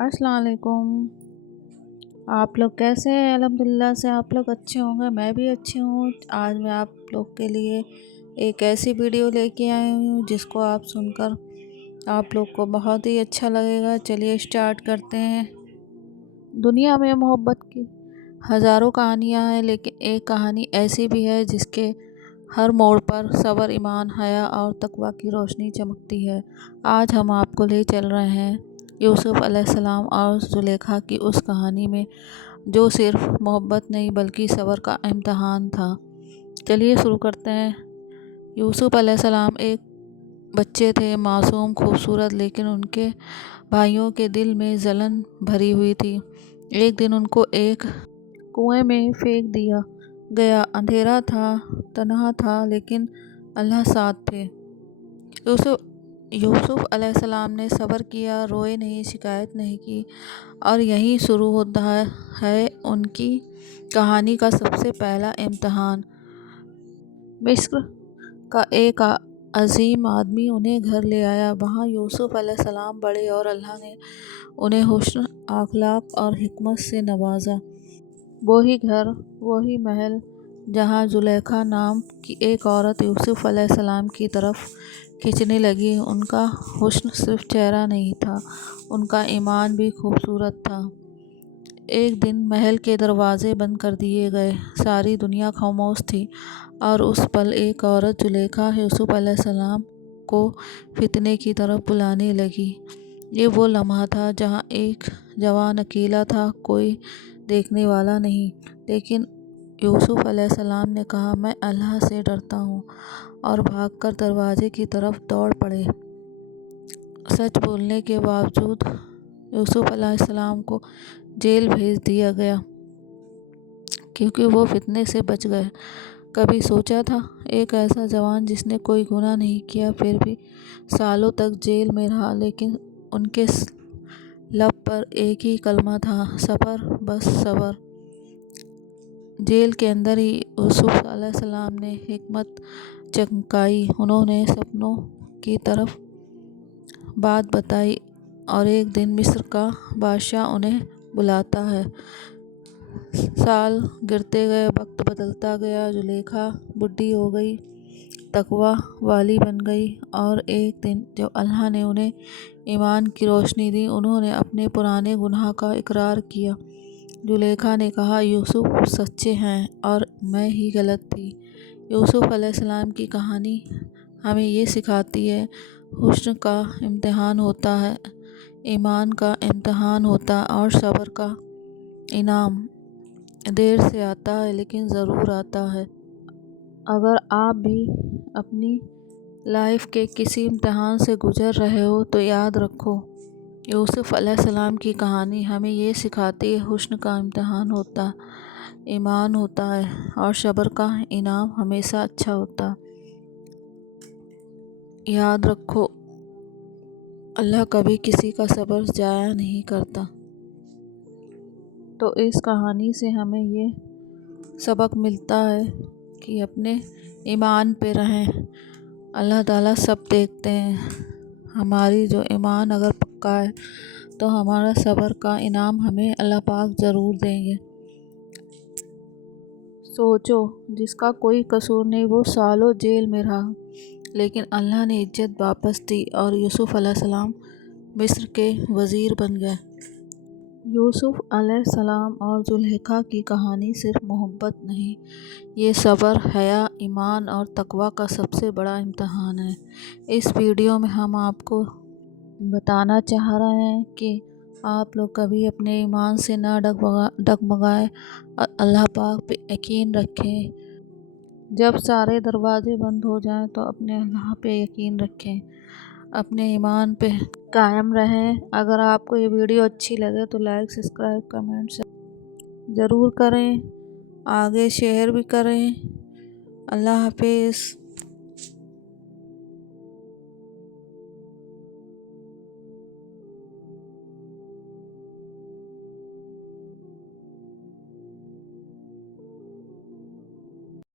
अस्सलाम वालेकुम। आप लोग कैसे हैं? अल्हम्दुलिल्लाह से आप लोग अच्छे होंगे, मैं भी अच्छी हूँ। आज मैं आप लोग के लिए एक ऐसी वीडियो लेके आई हूँ जिसको आप सुनकर आप लोग को बहुत ही अच्छा लगेगा। चलिए स्टार्ट करते हैं। दुनिया में मोहब्बत की हज़ारों कहानियाँ हैं, लेकिन एक कहानी ऐसी भी है जिसके हर मोड़ पर सब्र, ईमान, हया और तकवा की रोशनी चमकती है। आज हम आपको ले चल रहे हैं यूसुफ अलैहिस्सलाम और ज़ुलेखा की उस कहानी में जो सिर्फ मोहब्बत नहीं बल्कि सब्र का इम्तहान था। चलिए शुरू करते हैं। यूसुफ अलैहिस्सलाम एक बच्चे थे, मासूम, खूबसूरत, लेकिन उनके भाइयों के दिल में जलन भरी हुई थी। एक दिन उनको एक कुएं में फेंक दिया गया। अंधेरा था, तन्हा था, लेकिन अल्लाह साथ थे। यूसुफ यूसुफ अलैहिस्सलाम ने सब्र किया, रोए नहीं, शिकायत नहीं की। और यहीं शुरू होता है उनकी कहानी का सबसे पहला इम्तहान। मिस्र का एक अजीम आदमी उन्हें घर ले आया। वहाँ यूसुफ अलैहिस्सलाम बड़े और अल्लाह ने उन्हें हुस्न, अखलाक और हिकमत से नवाजा। वही घर, वही महल जहाँ ज़ुलेखा नाम की एक औरत यूसुफ अलैहिस्सलाम की तरफ खींचने लगी। उनका हुस्न सिर्फ चेहरा नहीं था, उनका ईमान भी खूबसूरत था। एक दिन महल के दरवाजे बंद कर दिए गए, सारी दुनिया खामोश थी, और उस पल एक औरत ज़ुलेखा यूसुफ अलैहिस्सलाम को फितने की तरफ बुलाने लगी। ये वो लम्हा था जहाँ एक जवान अकेला था, कोई देखने वाला नहीं, लेकिन यूसुफ अलैहिस्सलाम ने कहा, मैं अल्लाह से डरता हूँ, और भागकर दरवाजे की तरफ दौड़ पड़े। सच बोलने के बावजूद यूसुफ अलैहिस्सलाम को जेल भेज दिया गया क्योंकि वो फितने से बच गए। कभी सोचा था, एक ऐसा जवान जिसने कोई गुनाह नहीं किया फिर भी सालों तक जेल में रहा, लेकिन उनके लब पर एक ही कलमा था, सब्र, बस सब्र। जेल के अंदर ही यूसुफ अलैहिस्सलाम ने हिकमत चमकाई। उन्होंने सपनों की तरफ बात बताई, और एक दिन मिस्र का बादशाह उन्हें बुलाता है। साल गिरते गए, वक्त बदलता गया, ज़ुलेखा बुढ़ी हो गई, तकवा वाली बन गई, और एक दिन जब अल्लाह ने उन्हें ईमान की रोशनी दी, उन्होंने अपने पुराने गुनाह का इकरार किया। ज़ुलेखा ने कहा, यूसुफ सच्चे हैं और मैं ही गलत थी। यूसुफ अलैहिस्सलाम की कहानी हमें ये सिखाती है, हुस्न का इम्तहान होता है, ईमान का इम्तहान होता है, और सब्र का इनाम देर से आता है लेकिन ज़रूर आता है। अगर आप भी अपनी लाइफ के किसी इम्तहान से गुज़र रहे हो तो याद रखो, यूसुफ अलैहिस्सलाम की कहानी हमें ये सिखाती है, हुस्न का इम्तहान होता है, ईमान होता है, और सब्र का इनाम हमेशा अच्छा होता है। याद रखो, अल्लाह कभी किसी का सब्र ज़ाया नहीं करता। तो इस कहानी से हमें ये सबक मिलता है कि अपने ईमान पे रहें। अल्लाह ताला सब देखते हैं। हमारी जो ईमान अगर पक्का है तो हमारा सब्र का इनाम हमें अल्लाह पाक ज़रूर देंगे। सोचो, जिसका कोई कसूर नहीं वो सालों जेल में रहा, लेकिन अल्लाह ने इज्जत वापस दी और यूसुफ अलैहिस्सलाम मिस्र के वज़ीर बन गए। यूसुफ अलैहिस्सलाम और ज़ुलेखा की कहानी सिर्फ मोहब्बत नहीं, ये सब्र, हया, ईमान और तकवा का सबसे बड़ा इम्तहान है। इस वीडियो में हम आपको बताना चाह रहे हैं कि आप लोग कभी अपने ईमान से ना डगमगाएं और अल्लाह पाक पे यकीन रखें। जब सारे दरवाजे बंद हो जाएं तो अपने अल्लाह पे यकीन रखें, अपने ईमान पे कायम रहें। अगर आपको ये वीडियो अच्छी लगे तो लाइक, सब्सक्राइब, कमेंट ज़रूर करें, आगे शेयर भी करें। अल्लाह हाफिज़।